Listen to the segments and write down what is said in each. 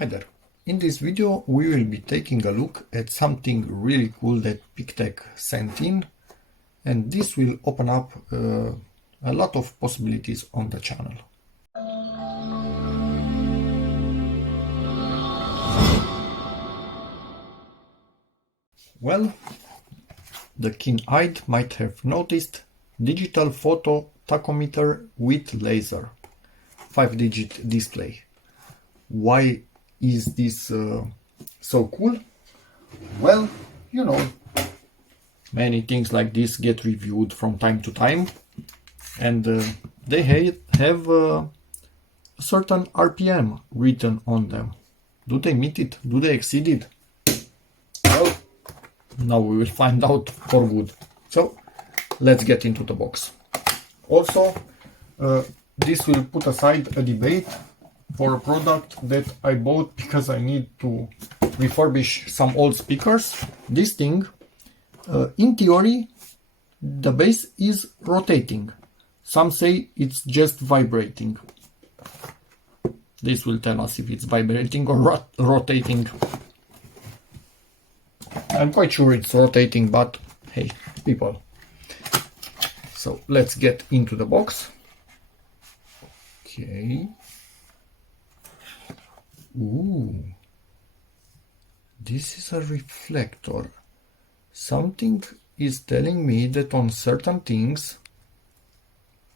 Hi there. In this video we will be taking a look at something really cool that PeakTech sent in, and this will open up a lot of possibilities on the channel. Well, the keen-eyed might have noticed digital photo tachometer with laser, 5-digit display. Why is this so cool? Well, you know, many things like this get reviewed from time to time, and they have a certain RPM written on them. Do they meet it? Do they exceed it? Well, now we will find out for good. So let's get into the box. Also, this will put aside a debate for a product that I bought because I need to refurbish some old speakers. This thing, in theory, the bass is rotating. Some say it's just vibrating. This will tell us if it's vibrating or rotating. I'm quite sure it's rotating, but hey, people. So let's get into the box. Okay. Ooh, this is a reflector. Something is telling me that on certain things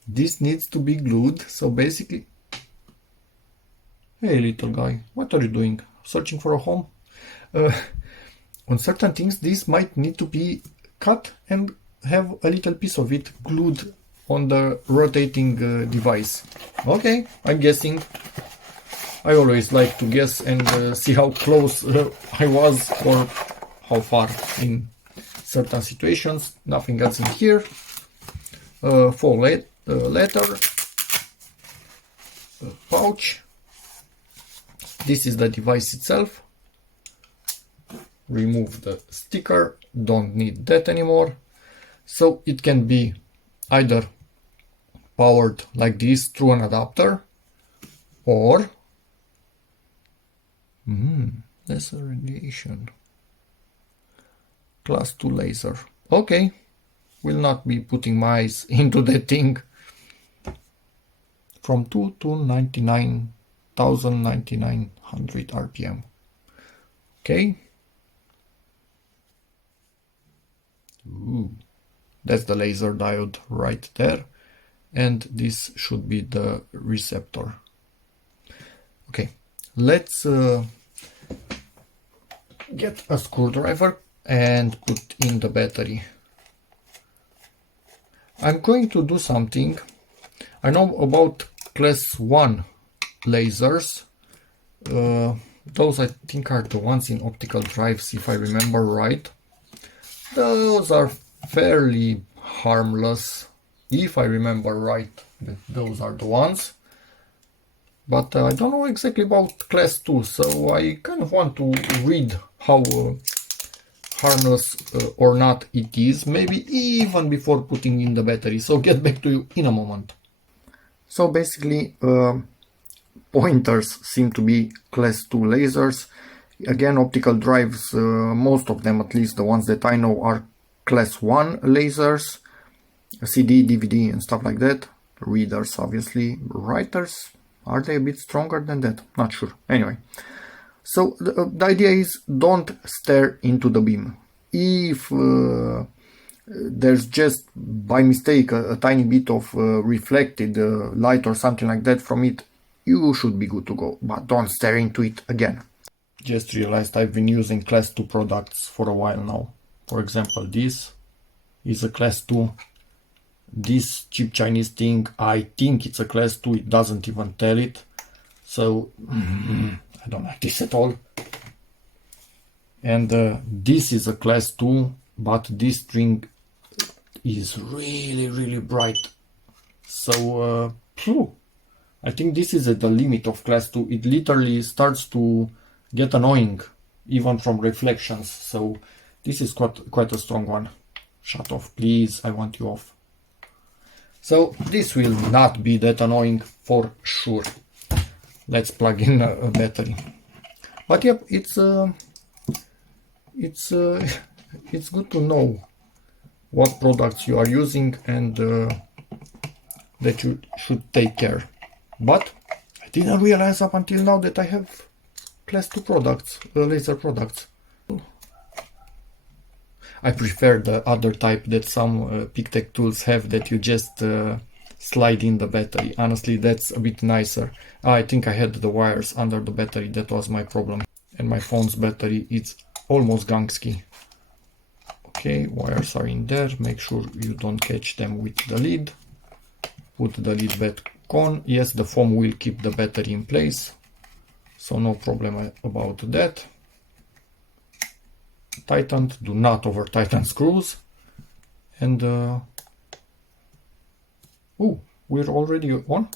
this needs to be glued. So basically, hey little guy, what are you doing? Searching for a home? On certain things this might need to be cut and have a little piece of it glued on the rotating device. Okay, I'm guessing. I always like to guess and see how close I was or how far in certain situations. Nothing else in here. Full letter, pouch. This is the device itself. Remove the sticker, don't need that anymore. So it can be either powered like this through an adapter, or laser radiation, class 2 laser. Okay, will not be putting my eyes into that thing. From 2 to 99,900 RPM. Okay. Ooh, that's the laser diode right there, and this should be the receptor. Okay, let's get a screwdriver and put in the battery. I'm going to do something. I know about class 1 lasers. Those I think are the ones in optical drives, if I remember right. Those are fairly harmless, if I remember right, that those are the ones. But I don't know exactly about class 2, so I kind of want to read how harmless or not it is, maybe even before putting in the battery. So get back to you in a moment. So basically, pointers seem to be class 2 lasers. Again, optical drives, most of them, at least the ones that I know, are class 1 lasers. CD, DVD and stuff like that. Readers, obviously. Writers, are they a bit stronger than that? Not sure. Anyway, so the idea is don't stare into the beam. If there's just by mistake a tiny bit of reflected light or something like that from it, you should be good to go, but don't stare into it again. Just realized I've been using class 2 products for a while now. For example, this is a class 2. This cheap Chinese thing, I think it's a class 2, it doesn't even tell it. So, I don't like this at all. And this is a class 2, but this string is really bright. So, I think this is at the limit of class 2. It literally starts to get annoying, even from reflections. So this is quite a strong one. Shut off, please. I want you off. So this will not be that annoying for sure. Let's plug in a battery. But yep, it's it's good to know what products you are using and that you should take care. But I didn't realize up until now that I have class 2 products, laser products. I prefer the other type that some PeakTech tools have, that you just slide in the battery. Honestly, that's a bit nicer. I think I had the wires under the battery, that was my problem. And my phone's battery is almost gunksky. Okay, wires are in there, make sure you don't catch them with the lid. Put the lid back on. Yes, the foam will keep the battery in place, so no problem about that. Tightened, do not over tighten screws. And oh, we're already on?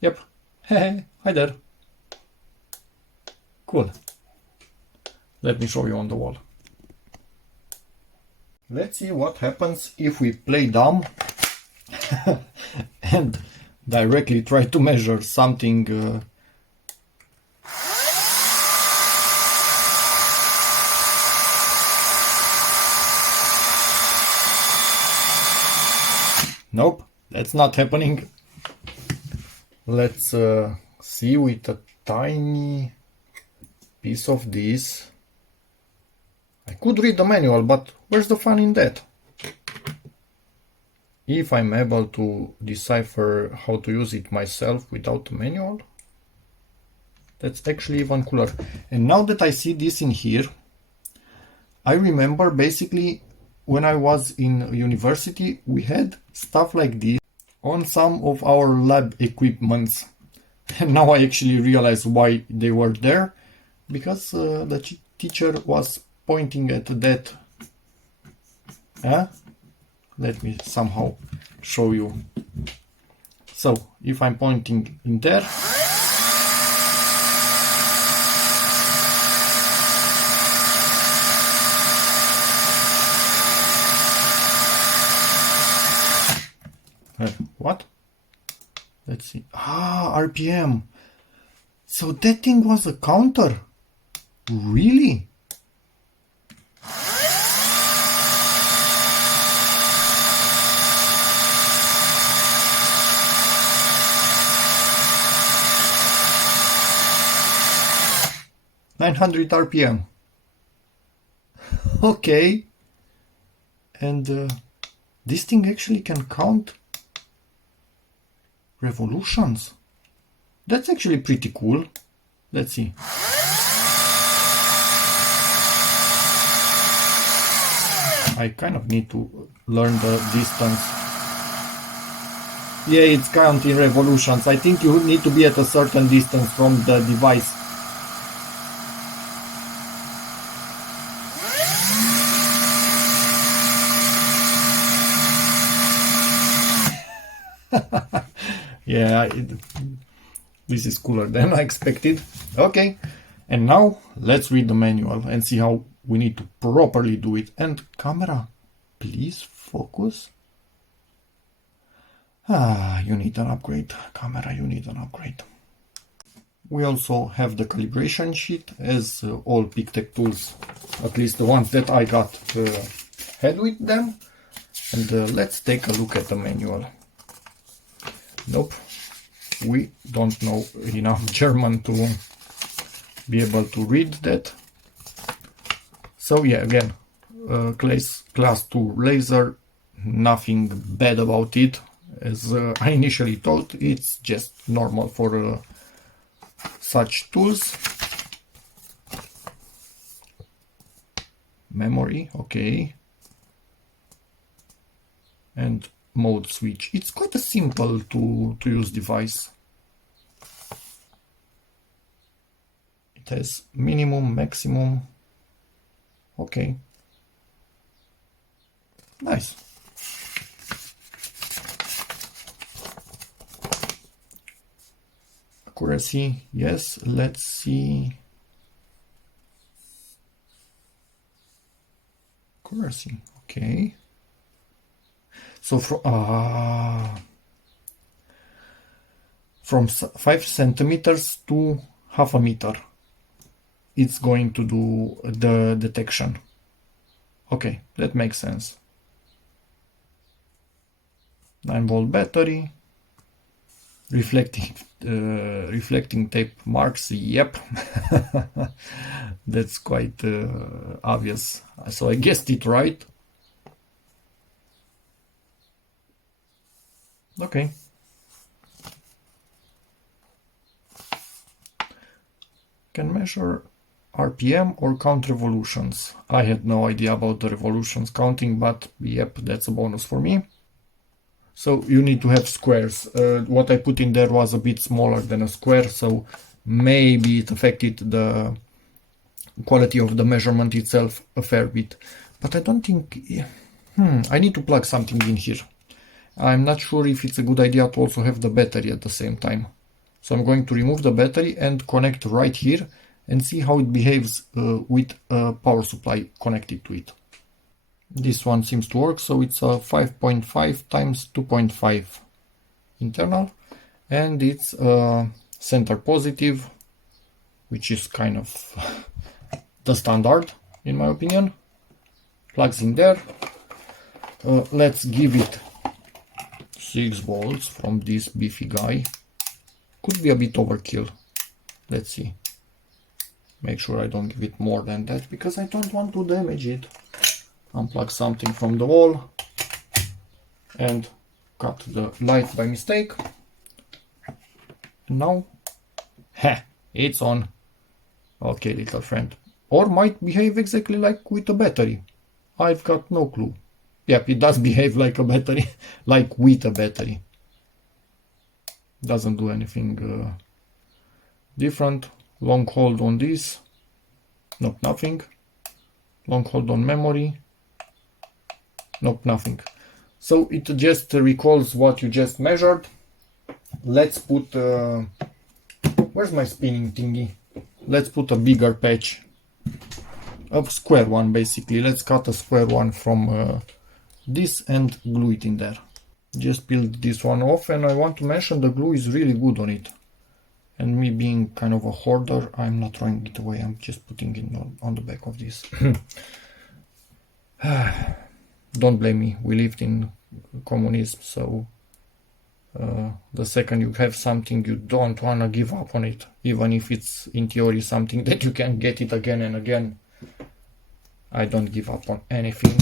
Yep. Hey, hi there. Cool. Let me show you on the wall. Let's see what happens if we play dumb and directly try to measure something. Nope, that's not happening. Let's see with a tiny piece of this. I could read the manual, but where's the fun in that? If I'm able to decipher how to use it myself without the manual, that's actually even cooler. And now that I see this in here, I remember basically when I was in university, we had stuff like this on some of our lab equipments. And now I actually realize why they were there, because the teacher was pointing at that. Let me somehow show you. So if I'm pointing in there, what? Let's see. RPM. So that thing was a counter? Really? (900 RPM). Okay. And this thing actually can count revolutions. That's actually pretty cool. Let's see. I kind of need to learn the distance. Yeah, it's counting revolutions. I think you need to be at a certain distance from the device. Yeah, this is cooler than I expected. Okay, and now let's read the manual and see how we need to properly do it. And camera, please focus. You need an upgrade. Camera, you need an upgrade. We also have the calibration sheet, as all PeakTech tools, at least the ones that I got, had with them. And let's take a look at the manual. Nope, we don't know enough German to be able to read that. So yeah, again, class 2 laser, nothing bad about it. As I initially thought, it's just normal for such tools. Memory, okay. And mode switch. It's quite a simple to use device. It has minimum, maximum. Okay. Nice. Accuracy, yes. Let's see. Accuracy, okay. So from 5 centimeters to half a meter. it's going to do the detection. Okay, that makes sense. 9-volt battery, reflecting tape marks. Yep. That's quite obvious. So I guessed it right. Okay. Can measure RPM or count revolutions. I had no idea about the revolutions counting, but yep, that's a bonus for me. So you need to have squares. What I put in there was a bit smaller than a square, so maybe it affected the quality of the measurement itself a fair bit. But I don't think... I need to plug something in here. I'm not sure if it's a good idea to also have the battery at the same time. So I'm going to remove the battery and connect right here and see how it behaves with a power supply connected to it. This one seems to work, so it's a 5.5 times 2.5 internal, and it's center positive, which is kind of the standard in my opinion. Plugs in there. Let's give it 6 volts from this beefy guy. Could be a bit overkill. Let's see. Make sure I don't give it more than that because I don't want to damage it. Unplug something from the wall and cut the light by mistake. Now, it's on. Okay, little friend. Or might behave exactly like with a battery. I've got no clue. Yep, it does behave like a battery, like with a battery. Doesn't do anything different. Long hold on this. Nope, nothing. Long hold on memory. Nope, nothing. So it just recalls what you just measured. Let's put... where's my spinning thingy? Let's put a bigger patch. A square one, basically. Let's cut a square one from this and glue it in there. Just peeled this one off, and I want to mention the glue is really good on it. And me being kind of a hoarder, I'm not throwing it away, I'm just putting it on the back of this. Don't blame me, we lived in communism, so the second you have something, you don't want to give up on it, even if it's in theory something that you can get it again and again. I don't give up on anything.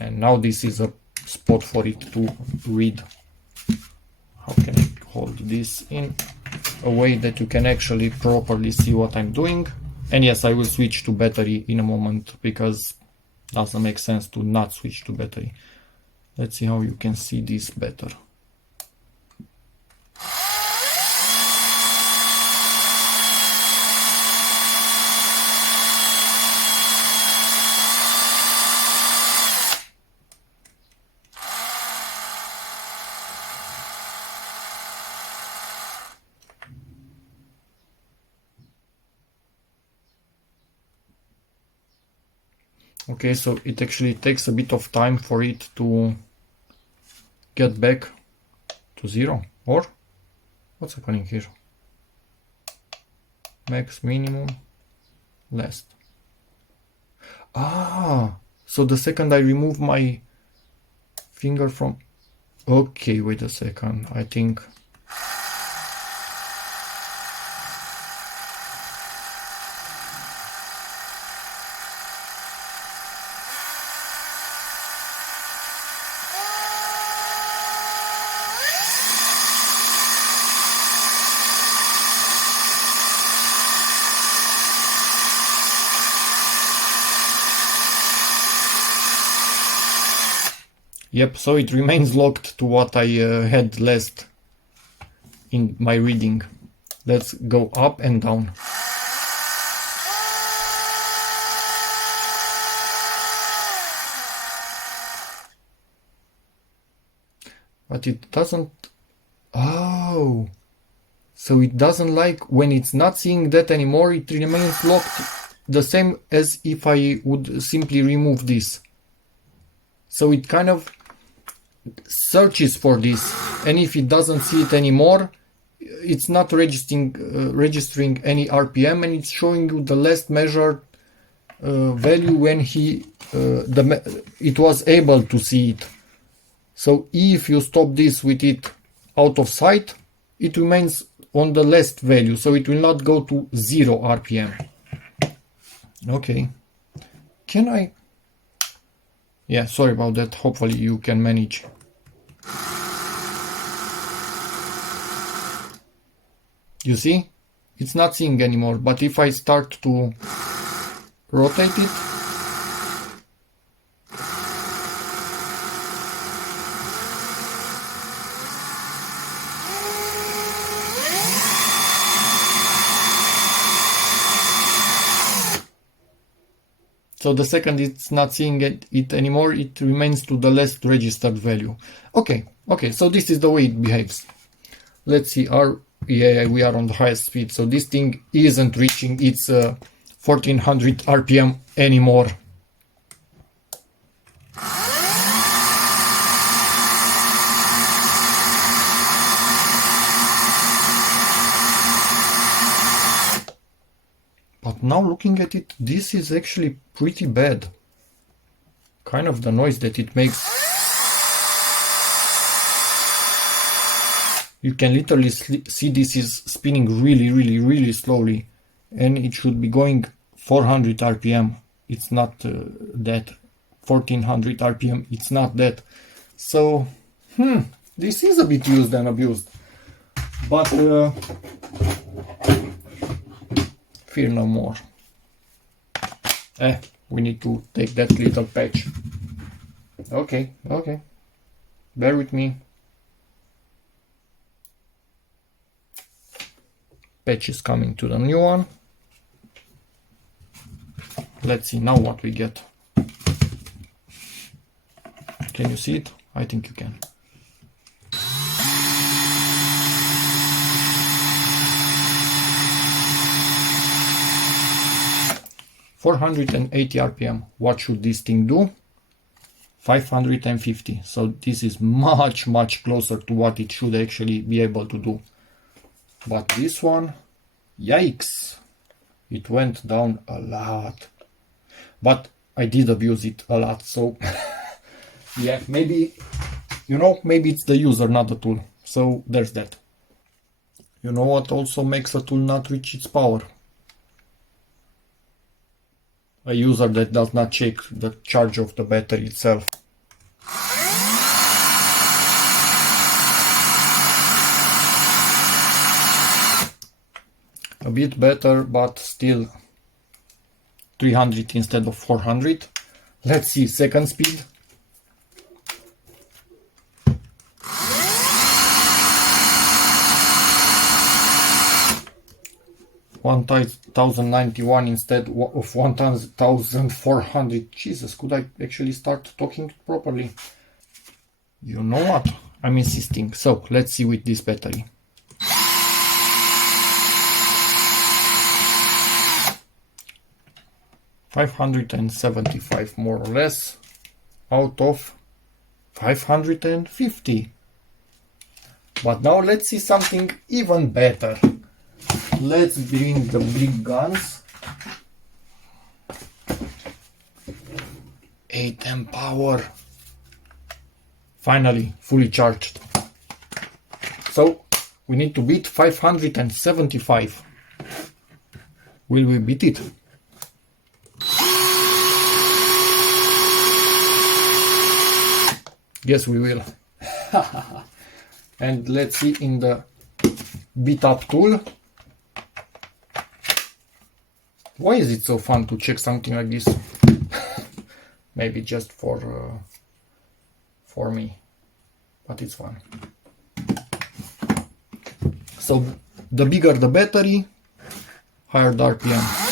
And now this is a spot for it to read. How can I hold this in a way that you can actually properly see what I'm doing? And yes, I will switch to battery in a moment because it doesn't make sense to not switch to battery. Let's see how you can see this better. Okay, so it actually takes a bit of time for it to get back to 0, or what's happening here? Max, minimum, last. Ah, so the second I remove my finger from... Okay, wait a second, I think... Yep, so it remains locked to what I had last in my reading. Let's go up and down. But it doesn't... Oh! So it doesn't like... When it's not seeing that anymore, it remains locked the same as if I would simply remove this. So it kind of searches for this, and if it doesn't see it anymore, it's not registering any RPM, and it's showing you the last measured value when it was able to see it. So if you stop this with it out of sight, it remains on the last value, so it will not go to 0 RPM. Okay, can I? Yeah, sorry about that. Hopefully you can manage. You see, it's not seeing anymore, but if I start to rotate it, so the second it's not seeing it anymore, it remains to the last registered value. Okay, so this is the way it behaves. Let's see, yeah, we are on the highest speed, so this thing isn't reaching its 1400 RPM anymore. But now looking at it, this is actually pretty bad. Kind of the noise that it makes. You can literally see this is spinning really slowly, and it should be going 400 RPM. It's not that. 1400 RPM, it's not that. So, this is a bit used and abused. But fear no more. We need to take that little patch. Okay. Bear with me. Patch is coming to the new one. Let's see now what we get. Can you see it? I think you can. $480 RPM. What should this thing do? 550. So this is much closer to what it should actually be able to do. But this one, yikes, it went down a lot. But I did abuse it a lot, so yeah, maybe, maybe it's the user, not the tool. So there's that. You know what also makes a tool not reach its power? A user that does not check the charge of the battery itself. A bit better, but still 300 instead of 400. Let's see second speed. $1,091 instead of 1,400. Jesus, could I actually start talking properly? You know what? I'm insisting. So let's see with this battery. $575 more or less out of 550. But now let's see something even better. Let's bring the big guns. 8 amp power. Finally, fully charged. So we need to beat 575. Will we beat it? Yes, we will. And let's see in the beat up tool. Why is it so fun to check something like this? Maybe just for me, but it's fun. So the bigger the battery, higher the RPM.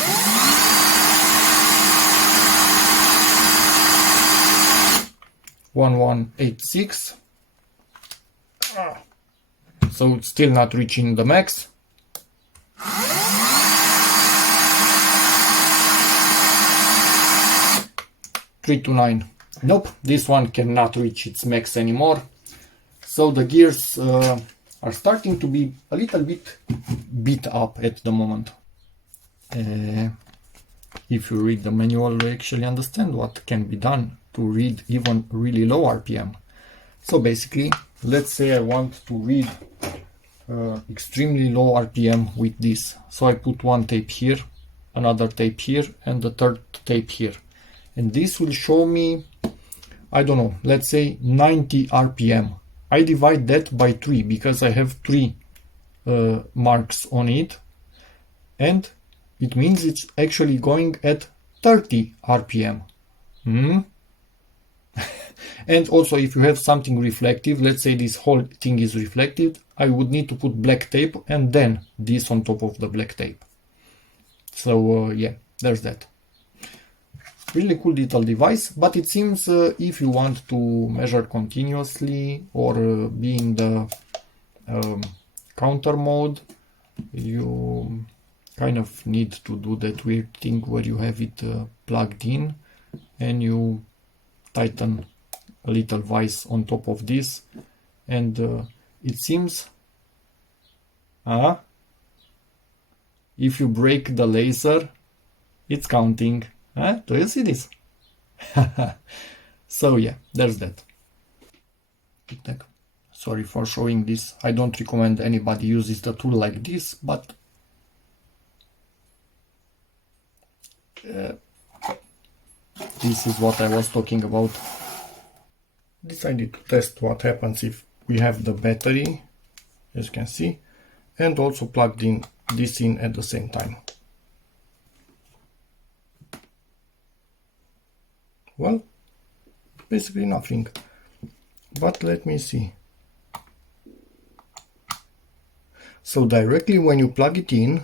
$1,186. So it's still not reaching the max. $329. Nope, this one cannot reach its max anymore. So the gears are starting to be a little bit beat up at the moment. If you read the manual, you actually understand what can be done to read even really low RPM. So basically, let's say I want to read extremely low RPM with this. So I put one tape here, another tape here, and the third tape here. And this will show me, I don't know, let's say 90 RPM. I divide that by 3 because I have 3 marks on it. And it means it's actually going at 30 RPM. And also, if you have something reflective, let's say this whole thing is reflective, I would need to put black tape and then this on top of the black tape. So yeah, there's that. Really cool little device, but it seems if you want to measure continuously or be in the counter mode, you kind of need to do that weird thing where you have it plugged in and you tighten a little vise on top of this, and it seems if you break the laser, it's counting. Do you see this? So yeah, there's that. PeakTech. Sorry for showing this. I don't recommend anybody uses the tool like this, but this is what I was talking about. Decided to test what happens if we have the battery, as you can see, and also plugged in this in at the same time. Well, basically nothing, but let me see. So directly when you plug it in,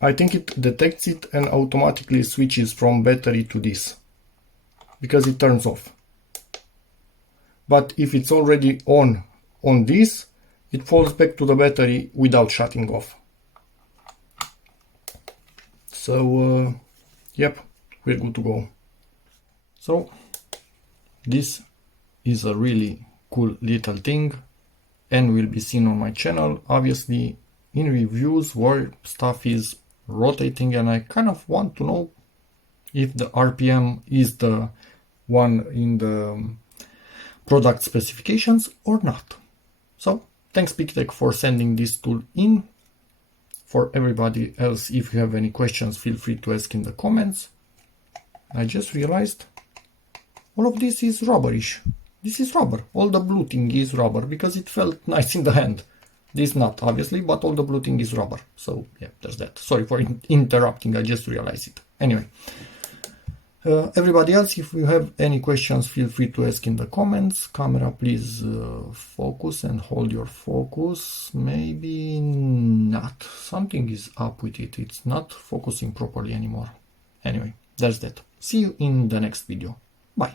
I think it detects it and automatically switches from battery to this, because it turns off. But if it's already on this, it falls back to the battery without shutting off. So yep, we're good to go. So this is a really cool little thing and will be seen on my channel, obviously in reviews where stuff is rotating, and I kind of want to know if the RPM is the one in the product specifications or not. So thanks PeakTech for sending this tool in. For everybody else, if you have any questions, feel free to ask in the comments. I just realized all of this is rubberish. This is rubber. All the blue thing is rubber because it felt nice in the hand. This not, obviously, but all the blue thing is rubber. So yeah, there's that. Sorry for interrupting, I just realized it. Anyway, everybody else, if you have any questions, feel free to ask in the comments. Camera, please focus and hold your focus. Maybe not. Something is up with it. It's not focusing properly anymore. Anyway, that's that. See you in the next video. Bye.